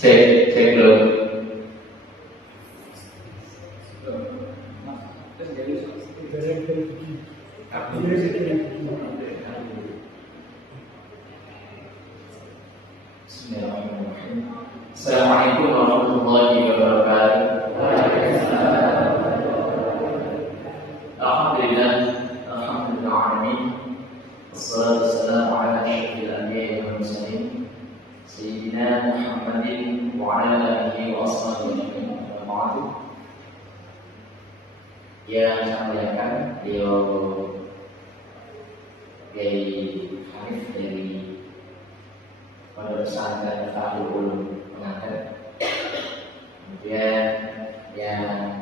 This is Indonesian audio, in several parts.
Cek dulu. Assalamualaikum warahmatullahi wabarakatuh. Alhamdulillah, alhamdulillahirrahmanirrahim. Wassalatu wassalamu ala asyrafil anbiya'i wal mursalin Sayyidina Muhammadin wa ala alihi wa ashabihi wa ba'du. Yang saya muliakan beliau Kiai Hanif dari Pondok Pesantren Fathul Ulum Pengantin. Kemudian yang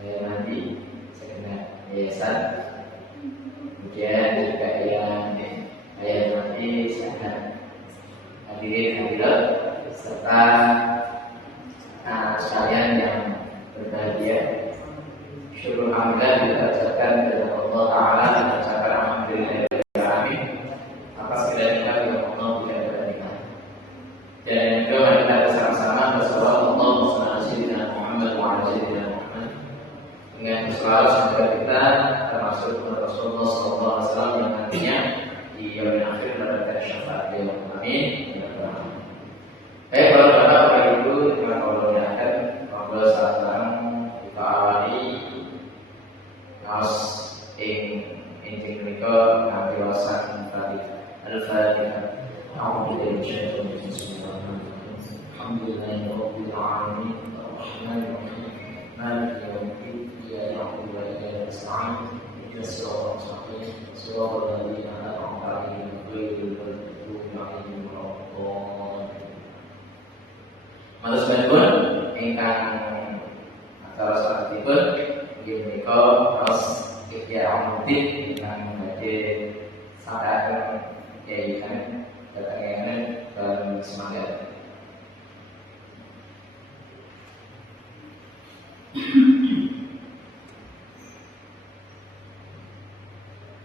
saya nanti segenap yayasan. Kemudian juga yang saya nanti sangat hadirin hadirat serta sekalian yang berbahagia. Syukur alhamdulillah kita ucapkan kepada Allah Ta'ala dan ucapkan alhamdulillah atas segala nikmat yang Allah berikan kepada kita. Dan juga mari kita bersama-sama bersalawat Allah Subhanahu Muhammad wa ala sayyidina Muhammad dengan berselawat semoga kita termasuk Rasulullah sallallahu alaihi wasallam yang nantinya di yaumil akhir mendapatkan syafaat beliau. Amin. Baik, para bapak, para ibu, yang Allah muliakan, monggo salam kita awali naos ing injil menika kanthi wawasan Al-Fatihah. A'udzu billahi minasyaitonir rajim. Alhamdulillahirabbil alamin. Arrahmanir rahim. Maliki yaumiddin. Iyyaka na'budu wa iyyaka nasta'in. Ihdinas siratal mustaqim. Siratal ladzina an'amta 'alaihim ghairil maghdubi 'alaihim waladdallin. Matur suwun ingkang acara salatipun inggih menika ros Ihya Ulumuddin ingkang badhe sakaken yayasan datangane dan semangat.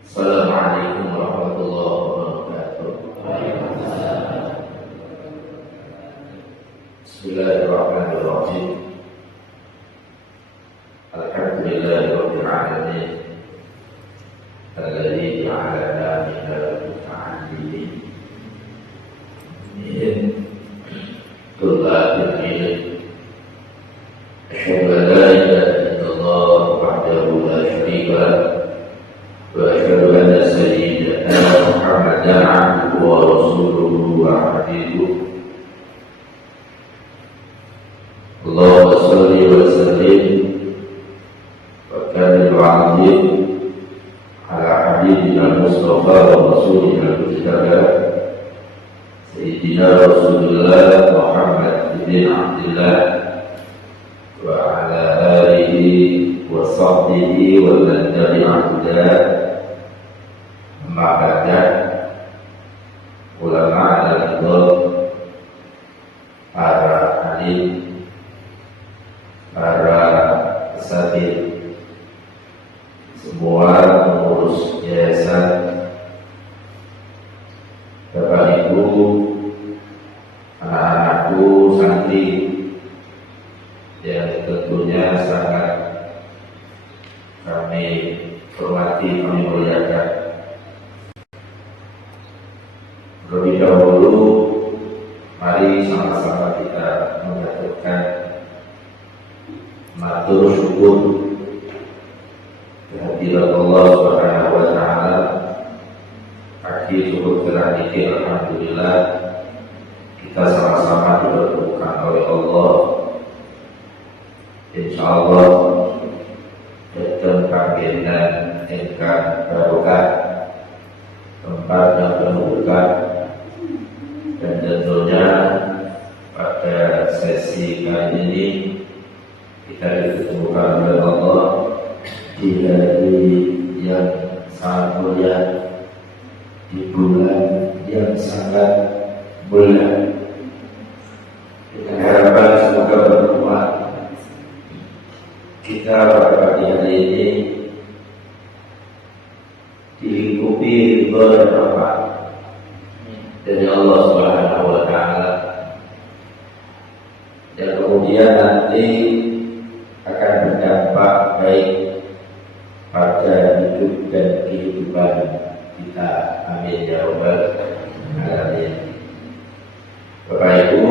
Assalamualaikum warahmatullahi wabarakatuh. Bismillahirrahmanirrahim. Alhamdulillahirabbil alamin. Alladzi ja'alana minal muta'allimin min tullabil ilm. Asyhadu an la ilaha illallah wahdahu la syarika lah wa asyhadu anna sayyidana Muhammadan 'abduhu wa rasuluhu wa habibuhu. Allahumma shalli wa sallim wa karim al-'azim ala habibina Mustafa wa rasulina al-mujtaba Sayyidina Rasulullah Muhammad bin Abdullah wa ala alihi wa sahbihi wa man tabi'ahu amma ba'da. Ulama al-kibar, para alim, para asatidz, semua pengurus yayasan, Bapak Ibu, anak-anakku, santri yang tentunya sangat kami hormati, kami muliakan. Terlebih dahulu, mari sama-sama kita mengaturkan matur syukur kehadirat Allah Subhanahu wa taala. Kaki syukur keraniki, alhamdulillah kita sama-sama dipertemukan oleh Allah. Insyaallah datang panggilan ingkang barokah, tempat yang penuh berkah, dan tentunya pada sesi kali ini kita ditemukan oleh Allah di hari yang sangat mulia, di bulan yang sangat mulia. Dengan harapan semoga pertemuan kita pada pagi hari ini ridho dan rahmat dari Allah Subhanahu wa taala. Dan kemudian nanti akan berdampak baik pada hidup dan kehidupan kita. Amin ya rabbal alamin. Bapak Ibu,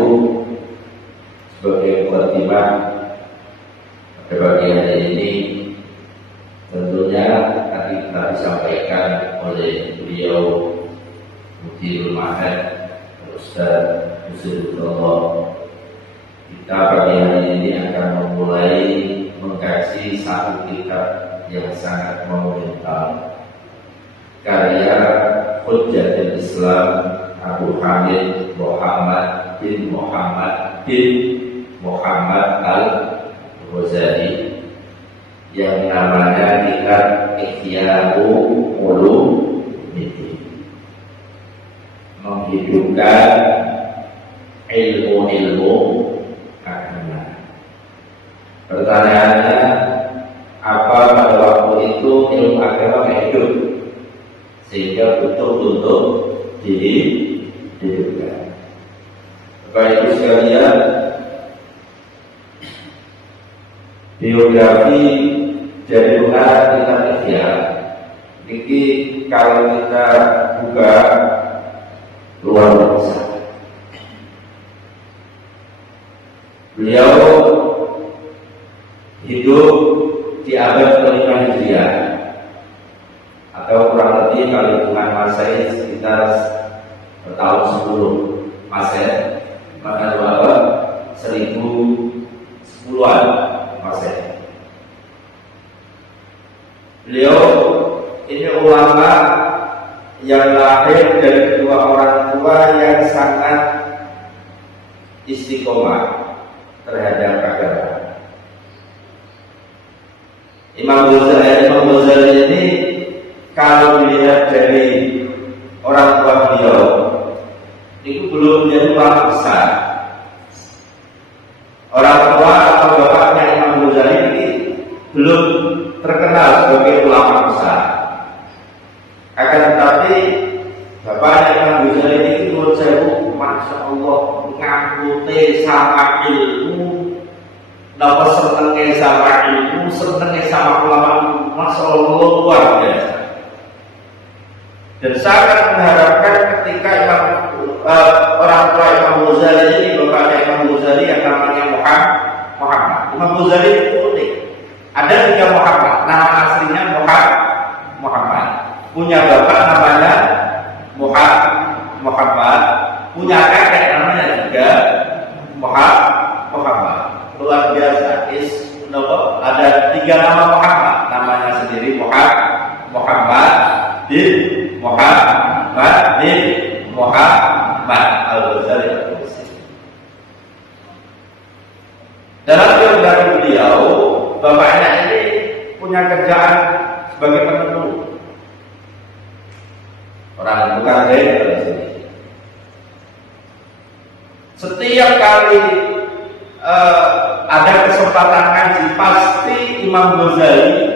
sebagai mukadimah pada pagi hari ini, tentunya tadi telah disampaikan oleh beliau Mudirul Ma'had Ustaz Muslimuddin. Kita pagi hari ini akan memulai mengkaji satu kitab yang sangat monumental, karya Hujjatul Islam Abu Hamid Muhammad bin Muhammad Al-Ghazali, yang namanya kitab Ihya'u Ulumuddin, menghidupkan ilmu-ilmu agama. Pertanyaannya, apa pada waktu itu ilmu agama hidup sehingga butuh untuk dihidupkan? Bapak Ibu sekalian, biografi dari kitab Ihya ini kalau kita buka luar biasa. Beliau hidup di abad ke-5 Hijriah, atau kurang lebih kalau hitungan Masehi sekitar tahun 10 Masehi, maka berapa? 1010-an Masehi. Beliau ini ulama yang lahir dari kedua orang tua yang sangat istiqomah terhadap agama. Imam Ghazali ini kalau dilihat dari orang tua beliau itu belum menjadi ulama besar. Orang tua atau bapaknya Imam Ghazali ini belum terkenal sebagai ulama besar. Akan tetapi bapaknya Imam Ghazali ini menurut saya, masya Allah, ngangkute sama ilmu, napa senengnya sama ilmu, senengnya sama ulama, masya Allah luar biasa. Dan sangat mengharapkan ketika orang tua Imam Ghazali ini, bapaknya Imam Ghazali yang namanya Muhammad. Imam Ghazali itu unik. Ada 3 Muhammad, nama aslinya Muhammad. Punya bapak namanya Muhammad, punya kakek namanya juga Muhammad. Luar biasa. Ada 3 nama Muhammad, namanya sendiri Muhammad bin Muhammad Al-Ghazali Al-Qusri. Dalam biografi beliau, bapaknya ini punya kerjaan sebagai peneduh. Orang bukan dari sini. Setiap kali ada kesempatan ngaji, pasti Imam Ghazali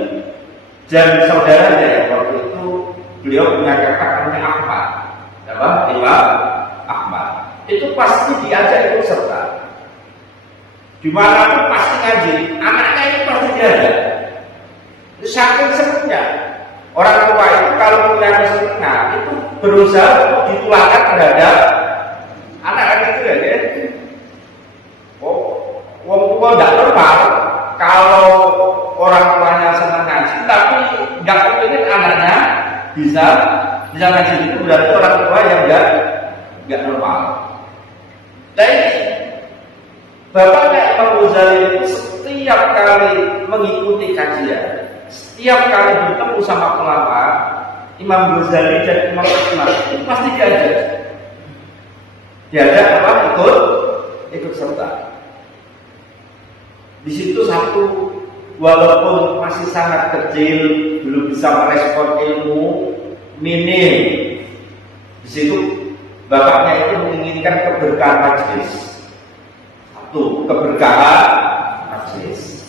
dan saudaranya yang waktu itu, beliau punya kakak namanya Ahmad. Imam Ahmad itu pasti diajak ikut serta. Gimana pun pasti ngaji, anaknya itu pasti diajak. Saking senangnya orang tua itu kalau punya kesenangan itu berusaha untuk ditularkan terhadap anak-anak itu ya. Wong tua tidak normal kalau orang tuanya senang ngaji, tapi nggak kepingin anaknya bisa ngaji, itu berarti orang tua yang nggak normal. Jadi bapaknya Imam Ghazali itu setiap kali mengikuti kajian, setiap kali bertemu sama ulama, Imam Ghazali dan Imam Ahmad itu pasti diajak apa? Ikut serta. Di situ satu, walaupun masih sangat kecil, belum bisa merespon ilmu, minim. Di situ bapaknya itu menginginkan keberkahan majelis. Satu, keberkahan majelis.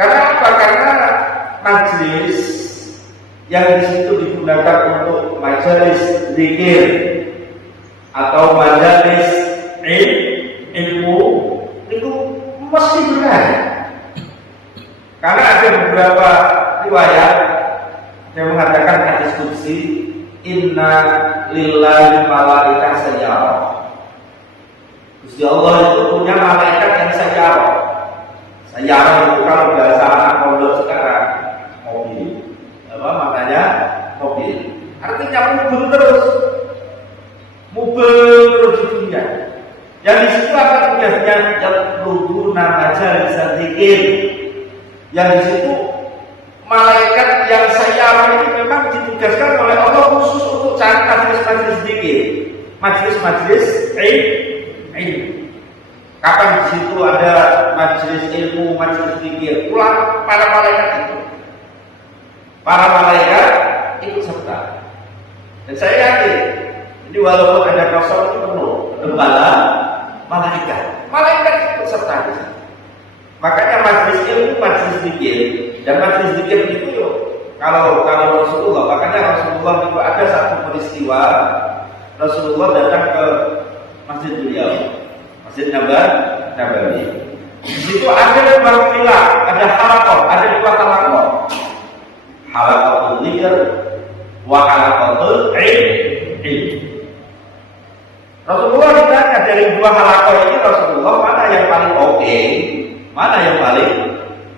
Karena apa? Karena majelis yang di situ digunakan untuk majelis zikir atau majelis ilmu itu mesti benar. Karena ada beberapa riwayat yang mengatakan hadis qudsi, inna lillahi malaikatan sayyarah. Gusti Allah itu punya malaikat yang sayyarah. Sayyarah itu kalau bahasa anak pondok sekarang mobil. Apa maknanya? Mobil. Artinya mubel terus di dunia. Yang di situ akan tugasnya yang rudu nama bisa zikir. Yang di situ malaikat yang sayyarah ini memang ditugaskan oleh Allah khusus untuk cari majelis-majelis zikir, majelis-majelis ilmu. Kapan di situ ada majelis ilmu, majelis zikir, pulang para malaikat itu. Para malaikat ikut serta. Dan saya yakin, jadi walaupun ada kosong itu penuh, kepala malaikat ikut serta di situ. Makanya majelis ilmu, majelis zikir, dan majelis zikir itu yuk. Kalau Rasulullah, makanya Rasulullah itu ada satu peristiwa Rasulullah datang ke masjid beliau, Masjid Nabawi. Di situ ada dua wilayah, ada halaqah, ada dua halaqah. Halaqatul zikr wa halaqatul ilm. Rasulullah ditanya dari dua halaqah ini, Rasulullah mana yang paling oke? Mana yang paling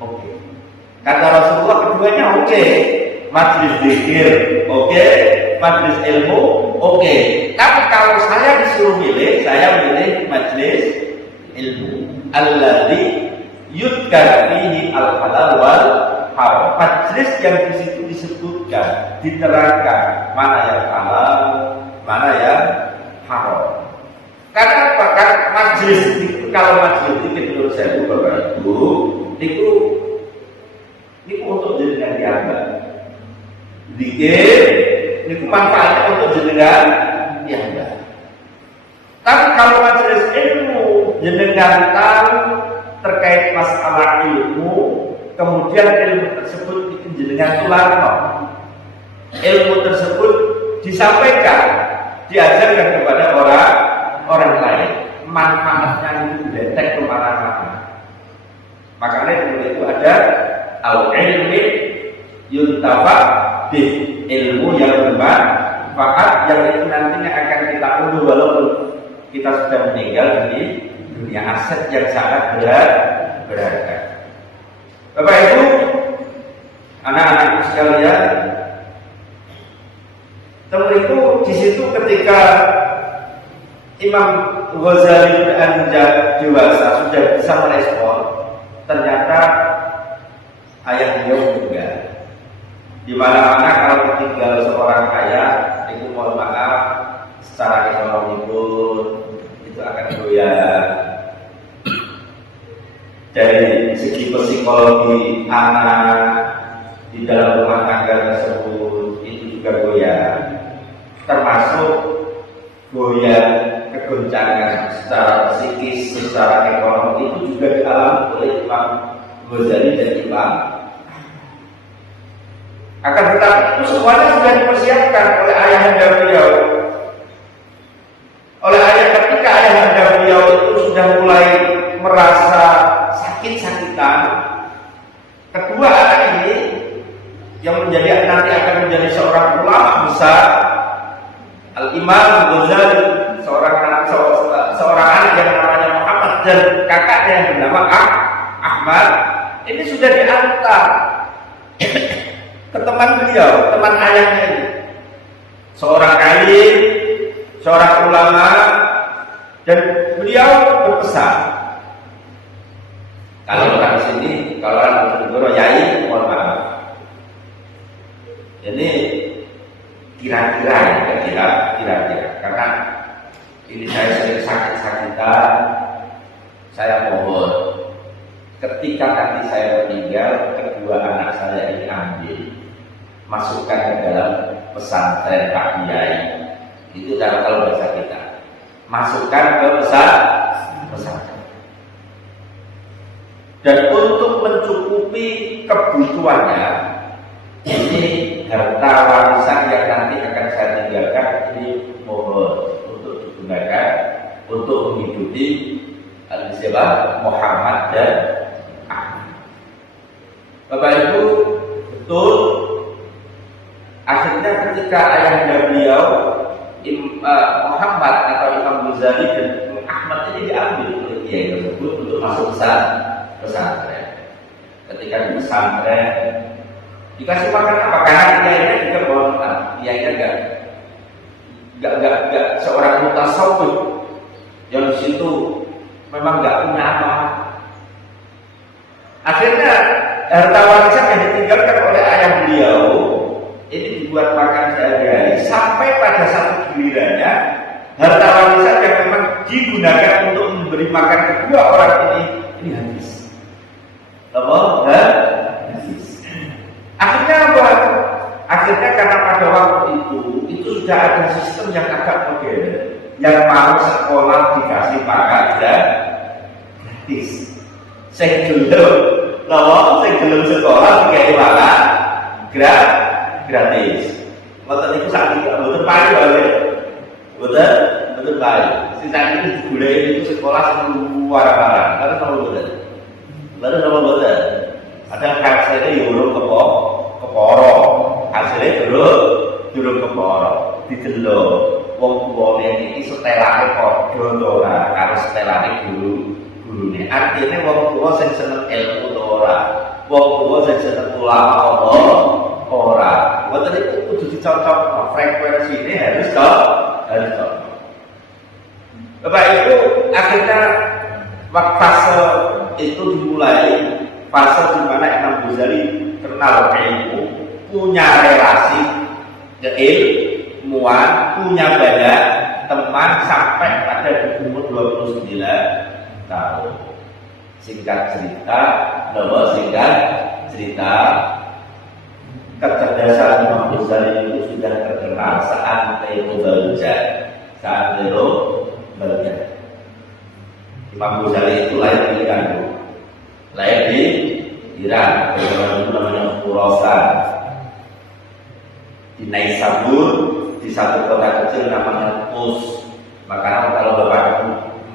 oke? Kata Rasulullah keduanya oke. Majelis zikir oke, majelis ilmu oke. Tapi kalau saya disuruh milih, saya milih majelis ilmu. Alladzi yudkar fihi al-halal wal haram. Majelis yang di situ disebutkan, diterangkan mana yang halal, mana yang haram. Karena apa? Karena majelis itu, kalau majelis itu menurut saya Bapak Ibu, itu untuk jenengan dianggap. Zikir itu manfaatnya untuk jenengan dianggap. Tapi kalau majelis ilmu, jenengan tahu terkait masalah ilmu, kemudian ilmu tersebut jenengan tularno. Ilmu tersebut disampaikan, diajarkan kepada orang lain, manfaatnya itu detek kemana-mana. Makanya itu ada al-ilmi yuntafa bih, ilmu yang bermanfaat yang itu nantinya akan kita unduh walaupun kita sudah meninggal di dunia, aset yang sangat berharga. Bapak Ibu, anak-anakku sekalian, teman itu di situ ketika Imam Ghazali beranjak dewasa sudah bisa merespon, ternyata ayah beliau meninggal. Di mana-mana kalau ditinggal seorang ayah, itu mohon maaf, secara ekonomi pun itu akan goyah. Dari segi psikologi anak di dalam rumah tangga tersebut itu juga goyah, termasuk goyah kegoncangan secara psikis, secara ekonomi itu juga dialami oleh Imam Ghazali dan Imam. Akan tetapi itu semuanya sudah dipersiapkan oleh ayahanda beliau. Ketika ayahanda beliau itu sudah mulai merasa sakit-sakitan, kedua anak ini yang nanti akan menjadi seorang ulama besar, Al-Imam Ghazali, seorang anak yang namanya Muhammad dan kakaknya yang bernama Ahmad, ini sudah diantar ke teman beliau, teman ayahnya ini, seorang alim, seorang ulama, dan beliau berpesan, kalau orang di sini, kalau orang berguru yai, mohon maaf, ini kira-kira, karena ini saya sering sakit-sakitan, saya mohon, ketika nanti saya meninggal, kedua anak saya ini ambil, masukkan ke dalam pesantren Pak Kiai. Itu dalam kalau bahasa kita, masukkan ke pesantren. Dan untuk mencukupi kebutuhannya, ini harta warisan yang nanti akan saya tinggalkan ini mohon untuk digunakan untuk menghidupi al-Islam Muhammad dan Ahmad. Bapak Ibu, betul. Akhirnya ketika ayahnya beliau Muhammad atau Imam Ghazali dan Ahmad ini diambil oleh kiai tersebut untuk masuk pesantren. Ketika di pesantren dikasih makan apa? Karena kiainya juga mohon maaf, kiainya enggak seorang mutasawwif yang di situ memang enggak punya apa. Akhirnya harta warisan yang ditinggalkan oleh ayah beliau ini dibuat makan sehari-hari sampai pada satu gilirannya harta warisan yang memang digunakan untuk memberi makan kedua orang ini habis. Apa? Habis. Akhirnya apa? Akhirnya karena pada waktu itu sudah ada sistem yang agak modern, yang mau sekolah dikasih makan gratis. Saya belum sekolah dikai makan gratis. Mboten niku sakit mboten payu wae. Mboten payu. Sisa iki digoleki itu sekolah luar barang. Lalu sama mboten. Ada hasilnya ya urung keporo. Hasilnya durung keporo. Didelok wong tuwane iki setelane padha to ora karo setelane gurune. Artine wong tuwa sing seneng ilmu to ora. Wong tuwa sing seneng ulama ora. Mboten itu kudu dicocok frekuensi ini harus cocok. Bapak Ibu, akhirnya fase itu dimulai, fase di mana Imam Ghazali kenal ilmu, punya relasi keilmuan, punya banyak teman sampai pada umur 29 tahun. Singkat cerita, kecerdasan Imam Ghazali itu sudah terkenal saat Balja. Imam Ghazali itu lahir di Iran, itu namanya Khurasan, di Naisabur, di satu kota kecil namanya Tus. Maka kalau Bapak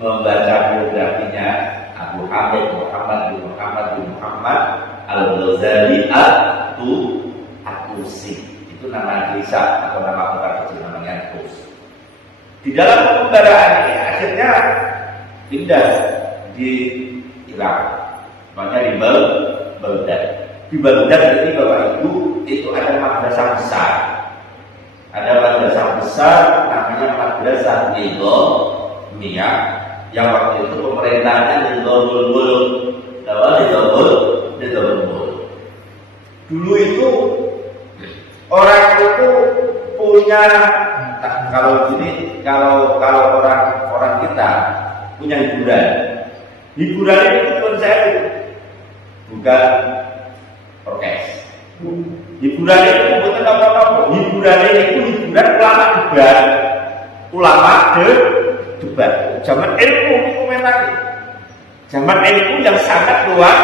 membaca biografinya Abu Hamid Muhammad bin Muhammad Al-Ghazali At-Tusi, itu nama desa atau nama kota kecil namanya Tus. Di dalam pembaraan ini akhirnya pindah di Irak, makanya di Baghdad. Di Baghdad ini Bapak Ibu itu ada madrasah besar. Ada madrasah besar namanya Madrasah Nizamiyah yang waktu itu pemerintahnya Nizamul Mulk. Dulu itu orang itu punya kalau orang kita punya hiburan. Hiburan itu konsep bukan orkes. Hiburan itu bukan apa-apa. Hiburan itu hiburan ulama debat. Zaman ilmu itu memang zaman ilmu yang sangat luar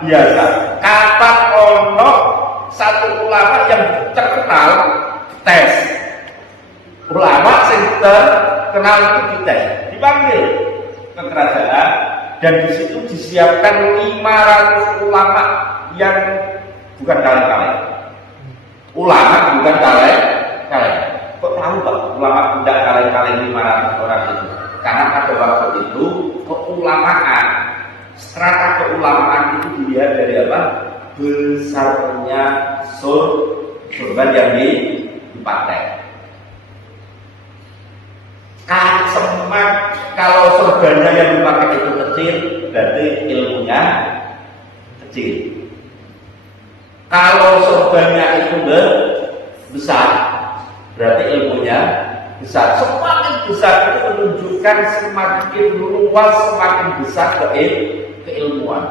biasa. Kapan ono satu ulama yang terkenal tes. Ulama yang terkenal itu dites, dipanggil ke kerajaan dan di situ disiapkan 500 ulama yang bukan kaleng-kaleng. Ulama bukan kaleng-kaleng. Kok tahu Pak ulama tidak kaleng-kaleng 500 orang itu? Karena pada waktu itu keulamaan, strata keulamaan itu dilihat dari apa? Besarnya surban yang dipakai. Kalau surbannya yang dipakai itu kecil, berarti ilmunya kecil. Kalau surbannya itu besar, berarti ilmunya besar. Semakin besar itu menunjukkan semakin luas, semakin besar keilmuan.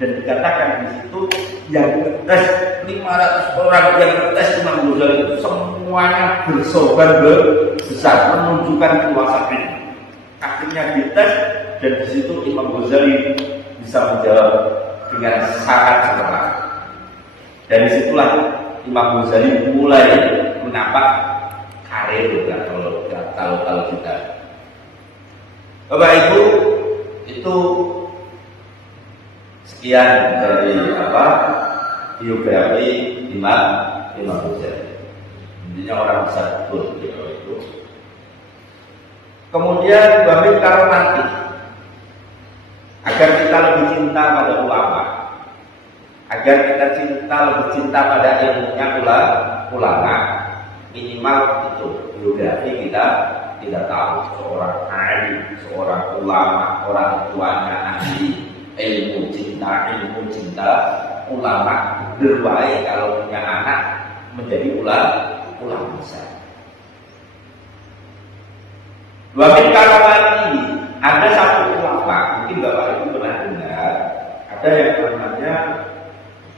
Dan dikatakan di situ yang tes 500 orang yang tes Imam Ghazali itu semuanya bersorban besar, menunjukkan kuasa ilmu. Akhirnya dites dan di situ Imam Ghazali bisa menjawab dengan sangat cemerlang. Dan disitulah Imam Ghazali mulai menapak karir kalau kita. Bapak Ibu, itu sekian dari biografi Imam Ghazali. Intinya orang besar betul itu. Kemudian Bapak kalau nanti agar kita lebih cinta pada ulama, agar kita lebih cinta pada ilmunya ulama, minimal itu biografi kita tahu seorang alim, seorang ulama, orang tuanya ahli ilmu cinta ulama, berbaik kalau punya anak menjadi ulama besar. Wabil karawani ini ada satu ulama, mungkin Bapak Ibu pernah dengar, ada yang namanya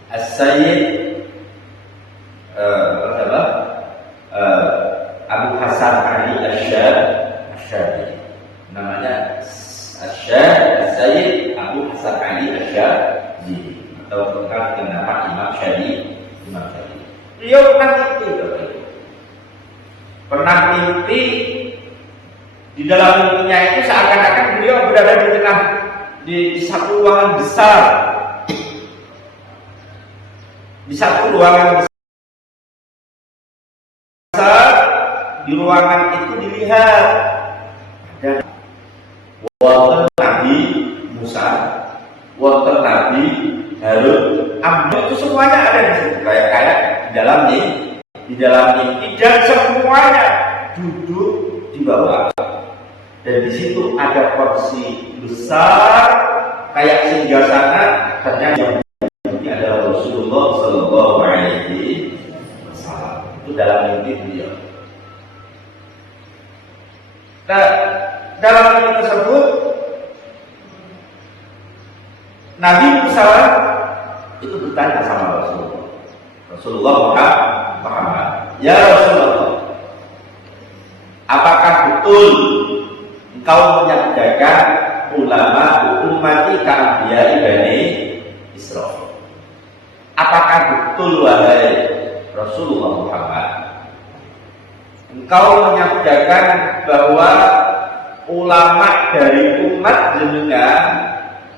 As-Sayyid Abu Hasan Ali Asy-Syadili. Namanya As-Sayyid Abu Hasan Ali Asy-Syadili atau terkenal dengan nama Imam Syadili. Beliau pernah mimpi di dalam mimpinya itu seakan-akan beliau berada di tengah di satu ruangan besar. Di satu ruangan besar, di ruangan itu dilihat ada wonten Nabi Musa, wonten Nabi Harun, itu semuanya ada di situ kayak di dalam mimpi dan semuanya duduk di bawah. Dan di situ ada porsi besar kayak singgasana, ternyata yang adalah Rasulullah Sallallahu Alaihi Wasallam. Itu dalam mimpi beliau. Nah, dalam mimpi tersebut Nabi Musa itu bertanya sama Rasulullah Muhammad, ya Rasulullah, apakah betul engkau menyampaikan ulama ummati ka'anbiya'i Bani Israil? Apakah betul wahai Rasulullah Muhammad, engkau menyampaikan bahwa ulama dari umat jenengan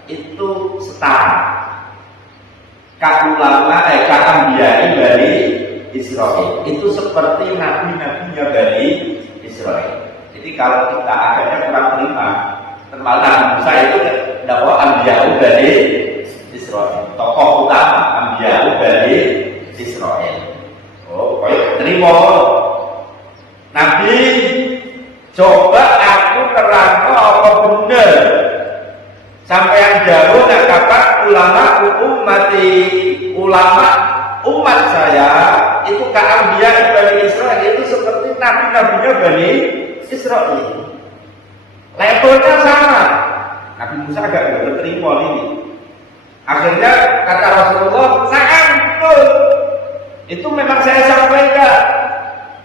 itu setara ka'anbiya'i Bani Israil, itu seperti nabi-nabinya Bani Israil. Jadi kalau kita akhirnya kurang terima, termalah Musa itu dakwah Anbiya'u Bani Israil, tokoh utama Anbiya'u Bani Israil. Oh, kaya terima Nabi, coba aku terangno apa bener sampeyan jauh nak kapak ulama umat saya itu ka'anbiya'u Bani Israil, itu seperti nabi-nabinya Bani Israil. Levelnya sama. Nabi Musa agak terima ini. Akhirnya kata Rasulullah, "Na'am, betul. Itu memang saya sampaikan."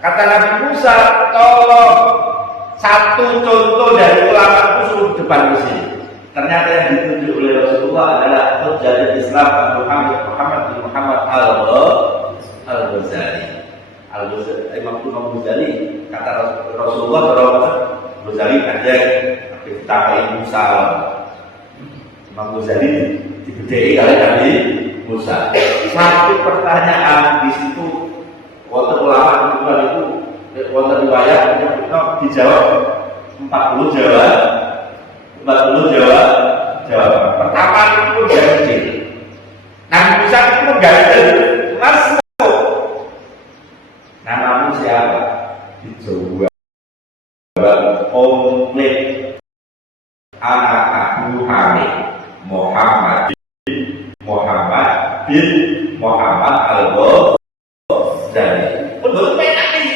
Kata Nabi Musa, "Tolong satu contoh dari ulama itu suruh depan ke sini." Ternyata yang ditunjuk oleh Rasulullah adalah Hujjatul Islam Muhammad bin Muhammad Al-Ghazali. Imam Ghazali kata Rasulullah Ghazali aja kita Musa. Imam Ghazali digedheki kali Nabi Musa. Satu pertanyaan di situ wonten ulama itu wonten riwayat dijawab 40 jawab. Pertama itu dari kecil. Nabi Musa itu ganjel Mas. Namamu siapa? Dijawab komplit. Anak Abu Hamid Muhammad bin Muhammad Al-Ghazali. Betul penak nih.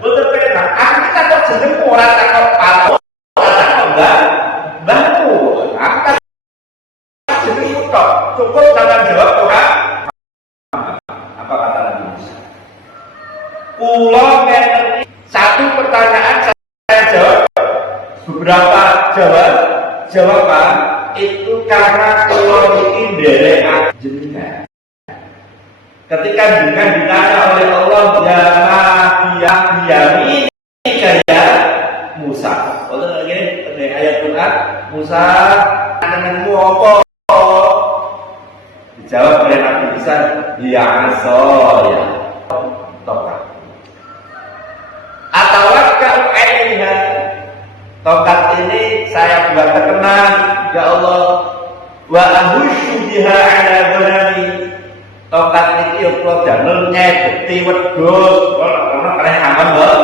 Betul penak. Aku tak kok jeneng ora tak kok pato. Ora tak kok bantu. Aku tak jeneng kok. Cukup jangan jawab ora. Apa kata Nabi Musa? Kula ngeten satu pertanyaan saya jawab beberapa jawaban itu karena kula iki nderek jenengan. ketika dengan ditanya oleh Allah yang yaminika ya Musa. Kalau lagi ayat Quran, Musa denganmu apa? Dijawab oleh Nabi Isa, ya asoya tongkat. Atawakkal 'alaiha. Tongkat ini saya buat terkenal, ya Allah. Wa ahusyu biha 'ala ghanami. Tongkat iki yo kula damel nyebeti wedhus, ora kena aman lho.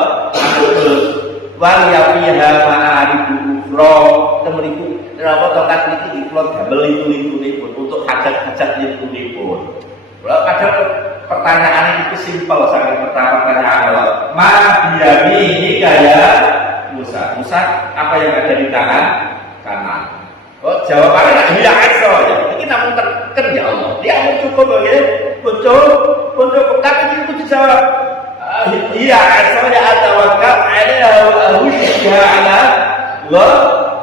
Wa ya fiha ma'aribu ufra. Temriku napa tongkat iki kula damel itu untuk hajat-hajat itu. Kalau kadang pertanyaan itu simpel, sangat pertanyaan Allah. Ma biyaminika ya Musa. Musa, apa yang ada di tangan kanan? Oh, jawabannya nak hilang aja. Ini namun terken ya Allah. Dia mau cukup bagaimana? Untuk tapi itu dijawab. Iya, asalnya atawakkal alaihi wa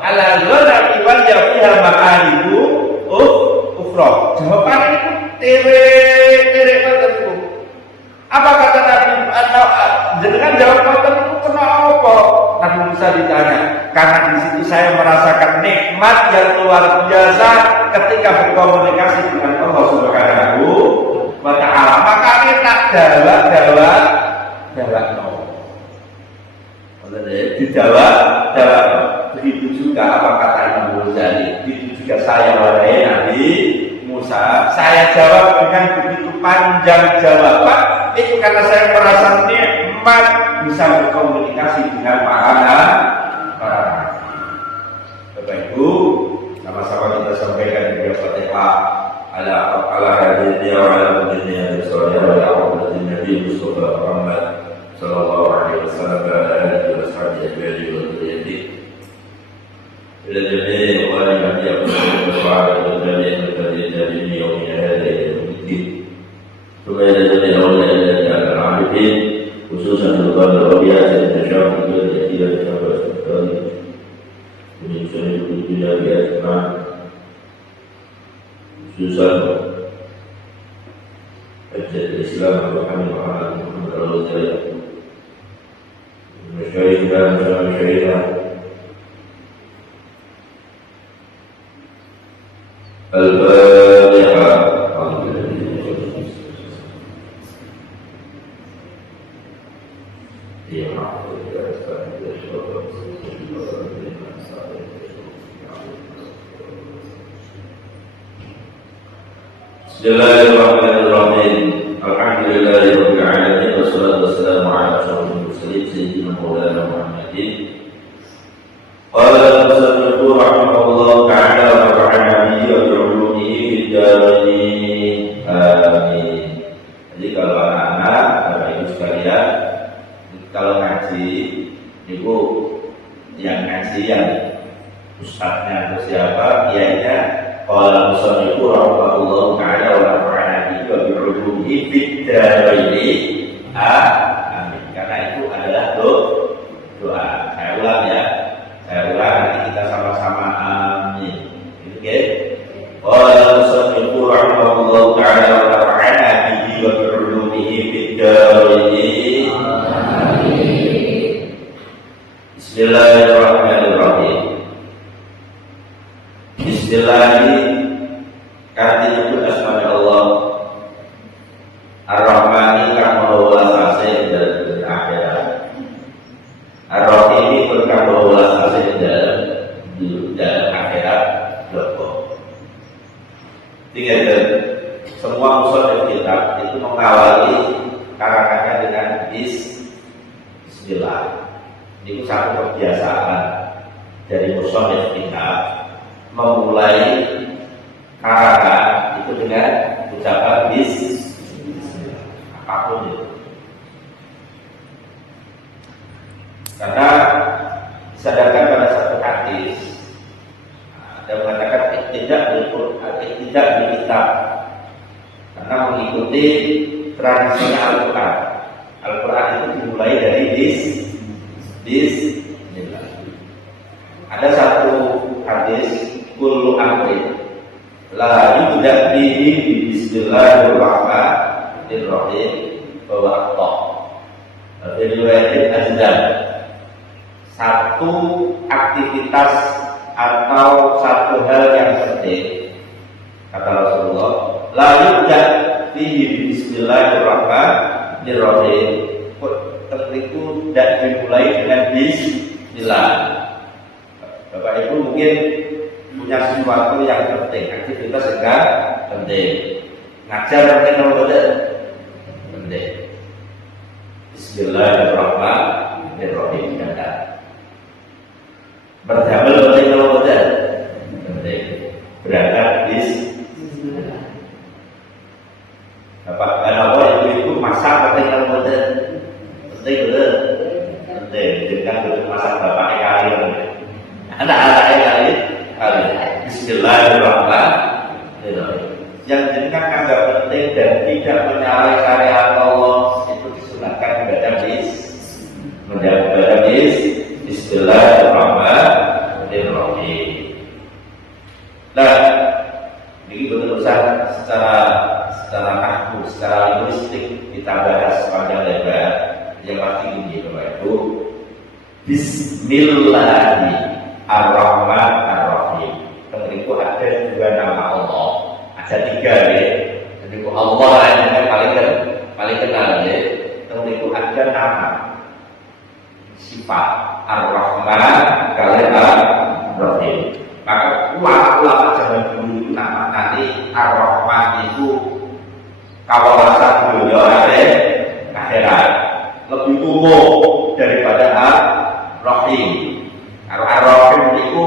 ala ghanabi wal yafiha ma'aribu ufra. Jawabannya itu tere itu. Apa kata Nabi? Jenengan jawab kata itu kena apa? Nabi Musa ditanya. Karena di situ saya merasakan nikmat yang luar biasa ketika berkomunikasi dengan Allah Subhanahu wa Ta'ala. Maka ini tak jawab no. Dijawab. Begitu juga apa kata Imam Ghazali. Begitu juga saya wahai Nabi Musa. Saya jawab dengan begitu panjang jawaban. Itu karena saya merasa nikmat bisa berkomunikasi dengan para Bapak Ibu, sama-sama kita sampaikan juga Fatihah ala hadhihi wa ala hadhihi sallallahu alaihi Nabi Mustafa Muhammad sallallahu alaihi wasallam wa ala alihi wa sahbihi wa dzurriyyatihi ila jami'i wa ala nabiyyi wa sahbihi wa dzurriyyatihi yawmin hadha yawmiddin thumma ila jami'i awliya'i al-'abidin khususan Tuhan Rabbiyah dan Tasyawuf dan tidak sampai sekali menyusun dunia biasa khususan Ajad Islam Muhammad Rasulullah Masyarakat dan masyarakat Al-Fatihah. Bismillahirrahmanirrahim. Alhamdulillahirabbil alamin wassalatu wassalamu ala asyrofil mursalin sayyidina Maulana Muhammadin. Qala al-musannif rahimahullah ta'ala wa nafa'ana bihi wa bi 'ulumihi fid dharain. Amin. Jadi kalau anak-anak, Bapak Ibu sekalian, kalau ngaji itu yang ngaji yang ustadznya atau siapa, kiainya. Qala al-musannif rahimahullah ta'ala wa nafa'ana bihi wa bi 'ulumihi fid dharain. Amin. Karena itu adalah doa. Saya ulang ya. Nanti kita sama-sama amin. Oke. Qala al-musannif rahimahullah ta'ala wa nafa'ana bihi wa bi 'ulumihi fid dharain. Bismillahirrahmanirrahim. Bismillahirrahmanirrahim. Karena itu asma Allah Ar-Rahmani kang welas asih dan akhirat. Ar-Rahimi kang welas asih dan akhirat lebo. Tiga semua usul kitab itu mengawali karangannya dengan Bismillah. Ini satu kebiasaan dari musannif kita memulai karangan itu dengan ucapan Bismillah, apapun itu. Karena disadarkan pada satu hadis ada mengatakan tidak di kitab karena mengikuti tradisinya Al-Quran. Al-Quran itu dimulai dari Bismillah. Ada satu hadis kullu amrin la yubda bihi bismillahirrahmanirrahim lirrahim bahwa tok riwayatin azdam, satu aktivitas atau satu hal yang penting, kata Rasulullah, la yubda fihi bismillahirrahmanirrahim, tentu tidak dimulai dengan bismillah. Bapak Ibu mungkin punya sesuatu yang penting, aktivitas yang penting, ngajar penting kalau betul penting. Bismillahirrahmanirrahim, kata berdamel penting kalau betul penting, berangkat bismillah. Bapak Bapak Ibu masak penting kalau betul penting betul penting, dengan betul masak bapaknya kalian, anak-anaknya kalian. Bismillahirrahmanirrahim. Yang jenengan anggap penting dan tidak menyalahi syariat Allah itu disunahkan membaca Bismillahirrahmanirrahim. Nah, ini berurusan secara nahwu, secara linguistik kita bahas panjang lebar. Yang pasti ini Bapak Ibu, Bismillahirrahmanirrahim. Tentu ada dua nama Allah, ada tiga ya. Tentu Allah yang paling kenal ya. Tentu ada nama sifat Ar-Rahman kalian Ar-Rahim. Maka ulama zaman dulu itu nama nanti Ar-Rahman itu kawasan dunia akhirat lebih umum daripada Ar-Rahim. Ar-Rahim itu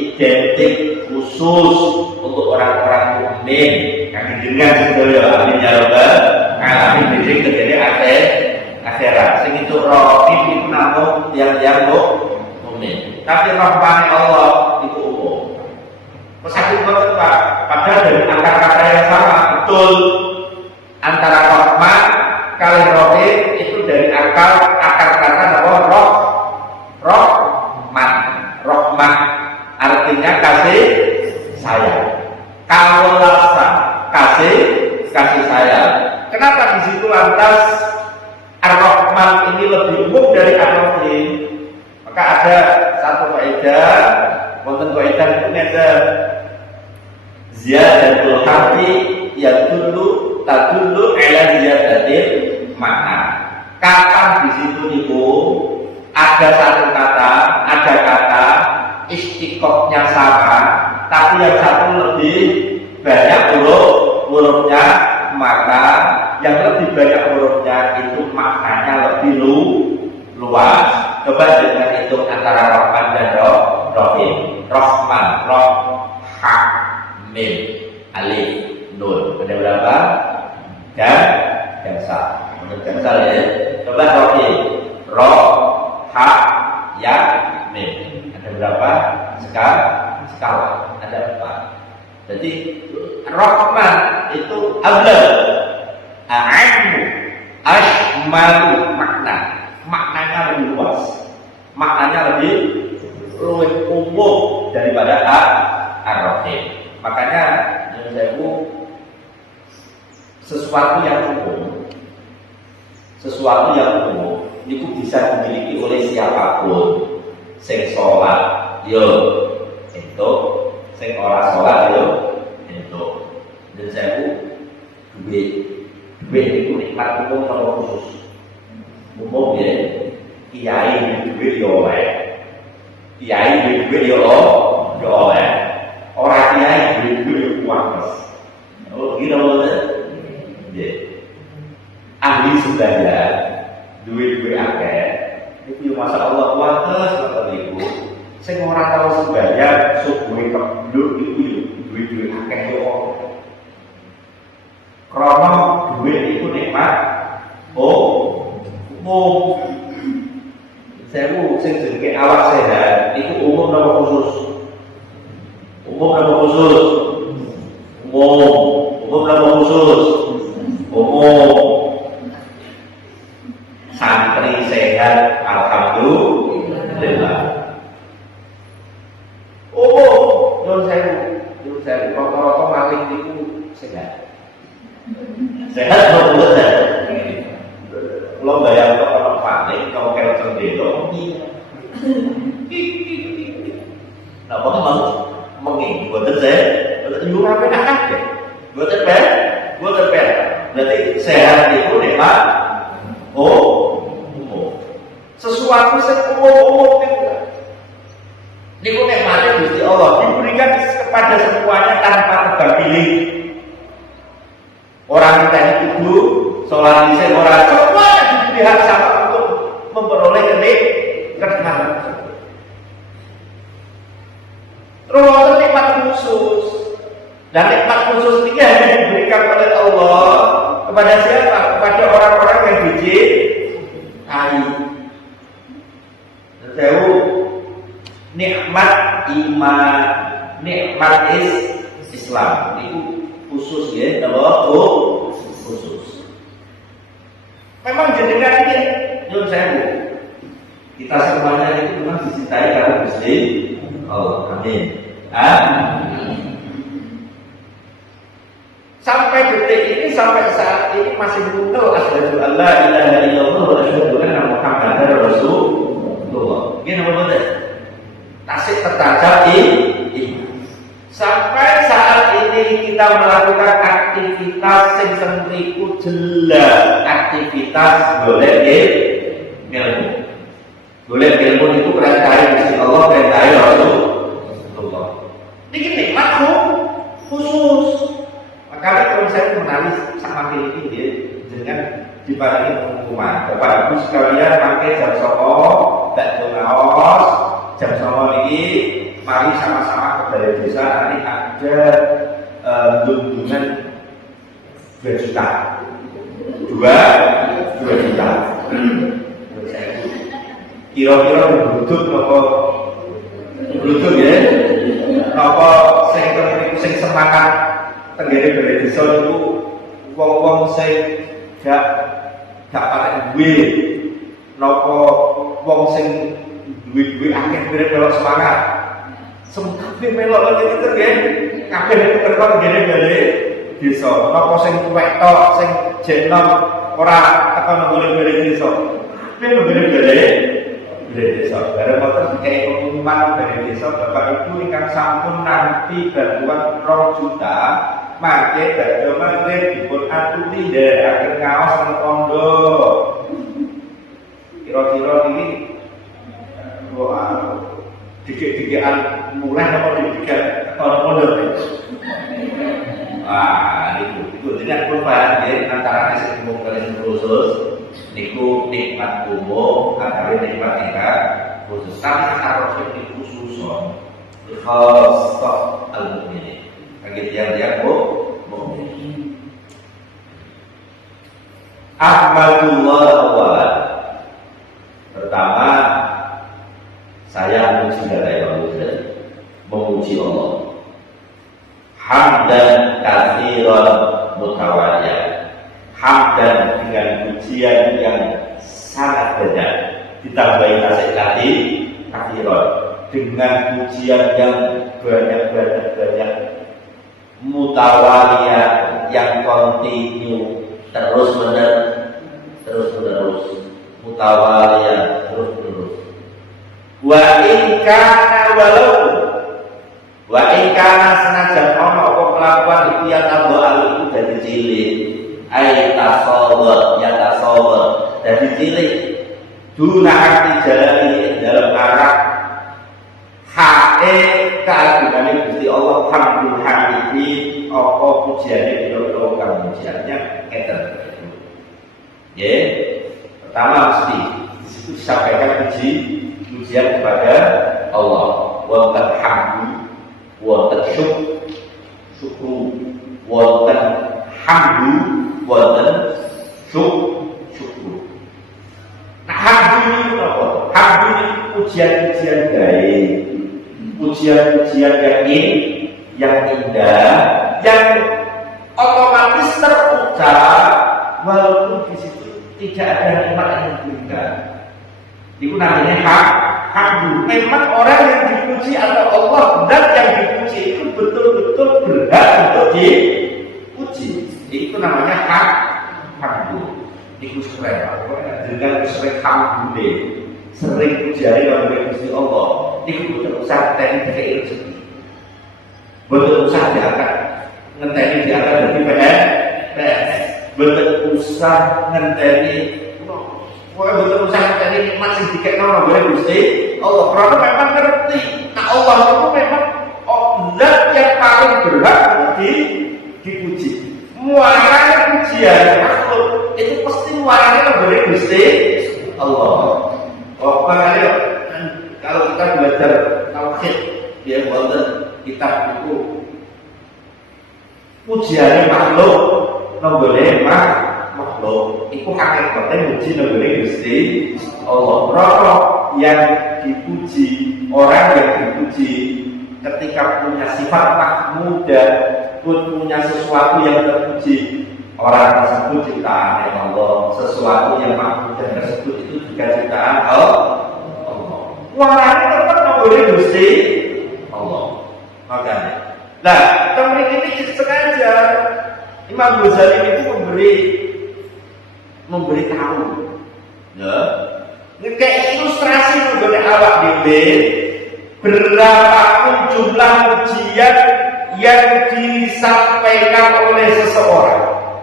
identik khusus untuk orang-orang mukmin yang dengan sedaya amin ya rabbal alamin didik terjadi akhirat. Sing itu Rahim itu namun yang mukmin. Tapi Rahman Allah itu umum. Pesakit betul Pak. Padahal dari akar kata yang sama betul antara Rahman kali Rahim itu dari akar kata apa? Rahman artinya kasih sayang, kawelasan, kasih sayang. Kenapa di situ lantas Ar-Rahman ini lebih umum dari Ar-Rahim? Maka ada satu faedah, wonten faedah itu ada ziyadatul harfi tadullu ala ziyadatil makna. Kapan di situ niku ada satu kata, ada kata istiqomnya sama, tapi yang satu lebih banyak hurufnya, maka yang lebih banyak hurufnya itu maknanya lebih luas. Coba dengan hitung antara Rahman dan Rahim. Rahman, ha, mim, alif, nun. Ada berapa? Jamsal. Menurut jamsal ya. Coba Rahim. Ha, ya, mim. Ada berapa? Skala. Ada 4. Jadi Rahman itu abdal, a'ammu, ashmalu maknanya lebih luas, maknanya lebih umum daripada Ar-Rahim. Makanya sesuatu yang umum itu bisa dimiliki oleh siapapun. Sing sholat yo itu, sing ora sholat yo itu. Dan saya duit itu nikmat umum atau khusus? Umum ya. Kiai duit yo oleh, kiai duit yo oleh, orang kiai duit yo kuat. Oh gitu loh. Ahli sebagian duit akeh itu masya Allah kuates seperti itu. Saya orang tahu sebagian subuh kebluk itu duit akeh yo. Karena duit itu nikmat umum. Saya sing jenenge awak sehat itu umum nama khusus. Umum nama khusus. Santri sehat alhamdulillah. Nyun sewu rata-rata maling itu sehat. Sehat mau buatan. Lo bayang kok orang panik, kau kayak cendelo. Nah, mau menging, buatan saya, ibu ngapain aja? Buatan pen, buatan pen. Berarti sehat itu nikmat. Sesuatu yang umum itu. Niku nikmatnya Gusti Allah diberikan kepada semuanya tanpa tebang pilih. Orang tadi itu sholat isya orang semua diberi hak sama untuk memperoleh kenikmatan. Terus nikmat khusus. Dan nikmat khusus ini hanya diberikan oleh Allah kepada siapa? Kepada orang-orang yang dicintai. Tahu nikmat iman, nikmat Islam itu khusus ya, kalau khusus. Memang jenengan ini, nyun sewu. Kita semuanya itu memang dicintai karena Gusti Allah. Amin. Sampai detik ini, sampai saat ini masih betul asyhadu alla ilaha illallah wa asyhadu anna muhammadar rasulullah. Gini apa betul? Tasik tertajam ini. Sampai saat ini kita melakukan aktivitas yang semriku jelas, aktivitas golek ilmu. Golek ilmu itu perintah Gusti Allah, perintah Rasulullah. Ini nikmat khusus. Makanya kalau saya menangis sama Filipin dia dengan dibarengi pengumuman. Bapak Ibu sekalian pakai jam soko, tak ngaos, jam soko ini mari sama-sama ke balai desa, nanti ada junjungan 2 juta. 2 juta. Kira-kira berlutut apa? Berlutut ya? Apa sing semangat tenggere balai desa itu wong-wong sing gak pakai duit, napa wong sing duit-duit akeh mirip melok semangat. Kabeh melok lagi itu nggih. Kabeh niku kerep tenggere balai desa. Napa sing tuwek tok, sing jenom ora teko nang balai desa. Kabeh tenggere balai desa. Bareng motor dikai pengumuman balai desa, Bapak Ibu ingkang sampun nanti bantuan 2 juta. Maka badhe maghrib dipun aturi ndherekaken ngaos nang kondo. Kira-kira iki dikit-dikitan murah apa dikit kondo. Itu tidak pun paham ya antara sing umum kalian khusus niku nikmat umum antara nikmat khusus. Tapi harus dikhususon khas al-mukminin. Bagi dia mukmin. Ahmadullah awalan. Pertama, saya memuji Allah. Hamdan katsiran mutawaliyan. Hamdan dengan pujian yang sangat banyak. Ditambahi tasik tadi katsiran dengan pujian yang banyak. Mutawaliyan yang kontinu terus menerus mutawaliyan terus wa in kana senajan ono apa kelakuan itu yang Allah itu dari cilik ay tasawwur dari cilik duna arti jalani dalam arah keagungane Gusti Allah hamdul hamidi apa pujiane pira-pira kang pujiannya ngeten. Nggih. Pertama mesti disitu disampaikan pujian kepada Allah. Wonten hamdu, wonten syukru, wonten hamdu, wonten syukru. Nah, hamdu itu apa? Hamdu itu pujian-pujian baik. Pujian-pujian yang indah, yang otomatis terucap walaupun di situ tidak ada nikmat yang diberikan. Itu namanya hamdu. Memang orang yang dipuji atau Allah dan yang dipuji itu betul-betul berhak untuk dipuji. Itu namanya aku. Iku sering, dengan sering alhamdulillah, sering jari oleh Gusti Allah. Iku betul usah teknik kayak rezeki. Betul usah diangkat, ngenteni diangkat dari PNS. Betul usah ngenteni, betul usah ngenteni nikmat sing dikekno oleh Gusti Allah. Karena memang ngerti, nah Allah itu memang zat yang paling berhak dipuji. Muaranya pujian makhluk itu pasti muaranya oleh Gusti Allah. Oh, makanya kalau kita belajar tauhid, dia buatan kitab itu pujiannya makhluk, nggone makhluk. Itu hakikatnya puji nggone Gusti Allah. Berapa yang dipuji, orang yang dipuji ketika punya sifat mahmudah pun punya sesuatu yang terpuji, orang tersebut ciptaan Allah. Sesuatu yang mahmudah tersebut itu juga ciptaan Allah. Warnanya tetap boleh Gusti Allah. Makanya, nah teman ini sengaja Imam Ghazali itu memberi tahu, ya, kayak ilustrasi memberi awak dhewe berapapun jumlah ujian yang disampaikan oleh seseorang,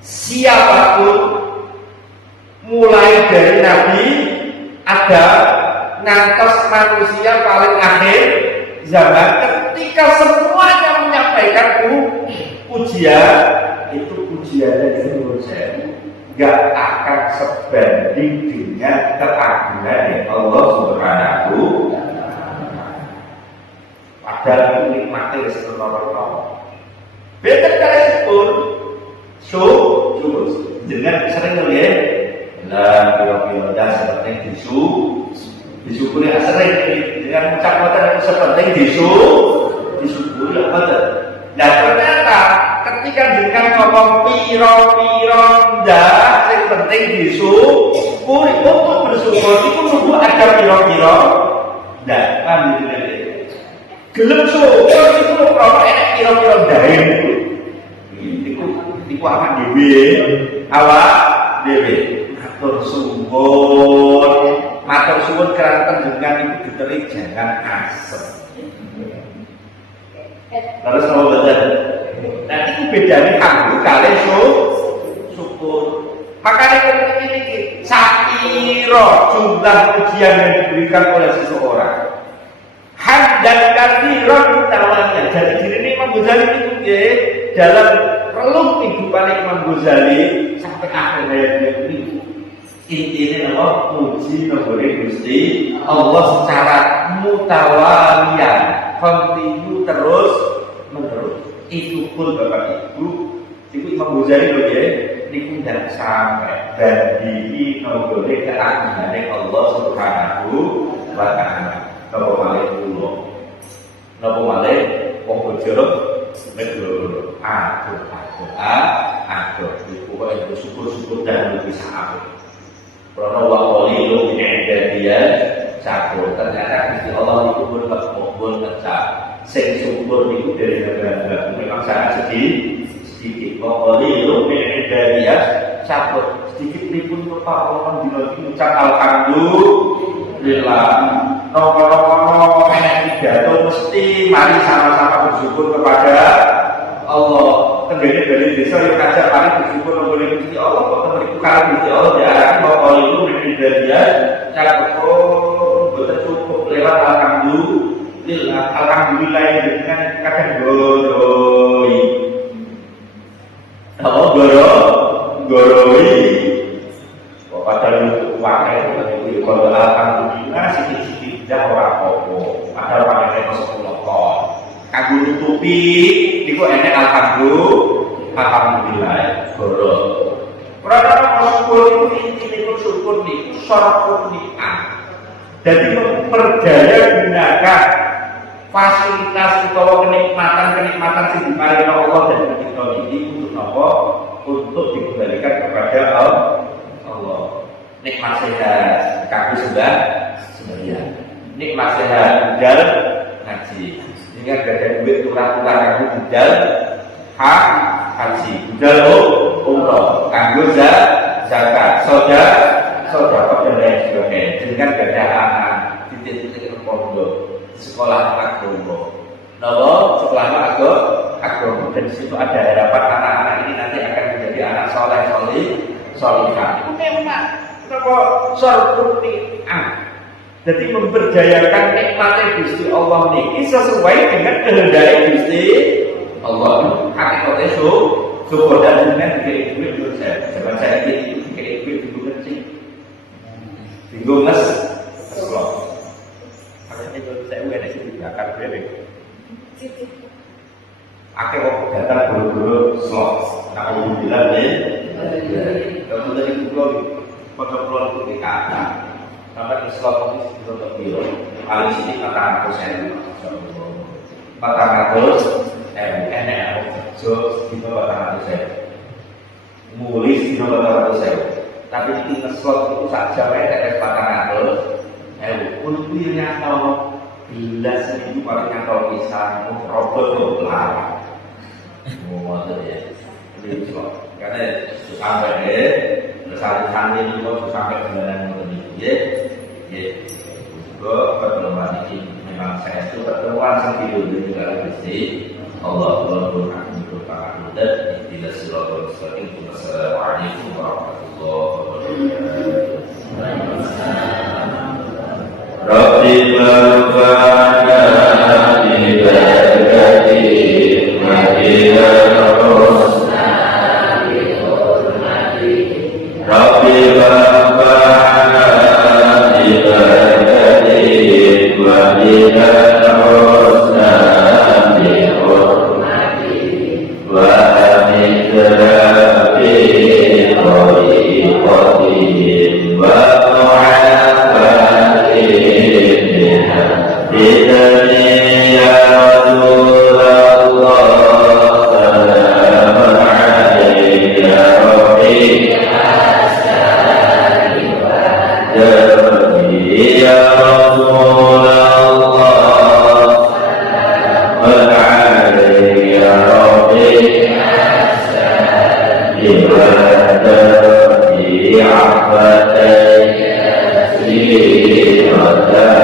siapapun, mulai dari Nabi ada ngantos manusia paling akhir zaman, ketika semuanya menyampaikan pujian, itu pujiannya itu menurut saya gak akan sebanding dengan keagungan yang Allah Subhanahu wa Ta'ala. Padahal itu nikmatnya sebenarnya. Betul kalipun syukur dengan sering melihat lah kira-kira seperti disyukuri sering dengan ucap kata seperti disyukuri apa tuh? Nah ternyata ketika dengan ngomong piro-piro ndak, yang penting disyukuri. Untuk bersyukur itu sungguh ada piro-piro ndak, kan gitu. Gelem syukur itu kalau enak piro-piro ndae itu awak dhewe matur suwun keranten dengan itu diterik jangan asem. Terus mau baca. Nah itu bedanya hamdu kali syukur. Makanya ini sakiro jumlah ujian yang diberikan oleh seseorang. Hamdan katsiran tawanya. Jadi diri ini Imam Ghazali itu dalam relung kehidupan Imam Ghazali sampai akhir hayatnya ini. Intinya Allah puji kepada Gusti Allah secara mutawalian, kontinu terus menerus. Itu pun Bapak Ibu, itu Imam Ghazali loh ya, itu tidak sampai bandingi nongole keagungan Allah Subhanahu wa Ta'ala. Kalau balik dulu, kalau balik pokoknya medul, aduh, pokoknya syukur dan bisa apa? Karena wakoli lu ada dia syukur. Ternyata Gusti Allah itu pun ngecap. Sing syukur itu dari negara. Memang sangat sedikit. Wakoli lu ada dia syukur. Sedikit pun Bapak Allah mengucap alhamdulillah. Nopo enak pidato mesti mari sama-sama bersyukur kepada Allah. Tengganya dari desa yang ngajak mari bersyukur oleh Gusti Allah. Kok temeriku kali Gusti Allah diarahkan bahwa itu berbeda dia betul cukup lewat alhamdulillah yang dengan kadang goroi. Kalau goroi kok padahal untuk pakai itu kalau alhamdulillah sedikit dah orang apa padahal pakai masuk lokal kagum tutupi itu enak alhamdulillah goro. Karena syukur itu intinya syukur nih syukur nikah. Jadi memperdaya gunakan fasilitas atau kenikmatan yang diparingi Allah dan kita ini untuk apa? Untuk dikembalikan kepada Allah. Nikmat sehat, kaki sembahyang. Nikmat sehat, jalan ngaji. Sehingga ada duit turah kamu budal haji, budal umroh. kanggo zakat, sedekah dan lain sebagainya. Dengan gada anak titik-titik pondok sekolah agama. Sekolah agama dan di situ ada harapan anak-anak ini nanti akan menjadi anak solihah. Nikmat, napa sorbuti jadi memberdayakan nikmatnya Gusti Allah niki sesuai dengan kehendak Gusti Allah. Hakikatnya syukur dan dengan dikei duit menurut saya. Zaman saya ini dikei duit bingung kecil, bingung ngeslok. Makanya kalau saya udah sih dibakar bebek. Akhir waktu datang buru-buru slot. Nah, aku bilang deh, kamu dari pulau itu di kata. Sampai di slot itu untuk bio. Kali sini 400.000. 400 NL. So, itu 400.000. Mulis itu 400.000. Tapi di slot itu saja mereka 400.000. Untuk yang tahu bila seminggu paling nyantol kisah robot itu larang. Mau ya. Ini slot. Karena sampai deh, sampai itu sampai bulan ini ya. Juga pertemuan ini memang saya itu pertemuan sambil juga Gusti Allah berdoa untuk para murid di Rasulullah SAW. Wassalamualaikum warahmatullahi wabarakatuh. Rabbi barbana di berkati Madinah Husna bi hurmati Rabbi barbana di berkati Madinah Husna bi hurmati wa amidna bi tariqatihim wa Yeah.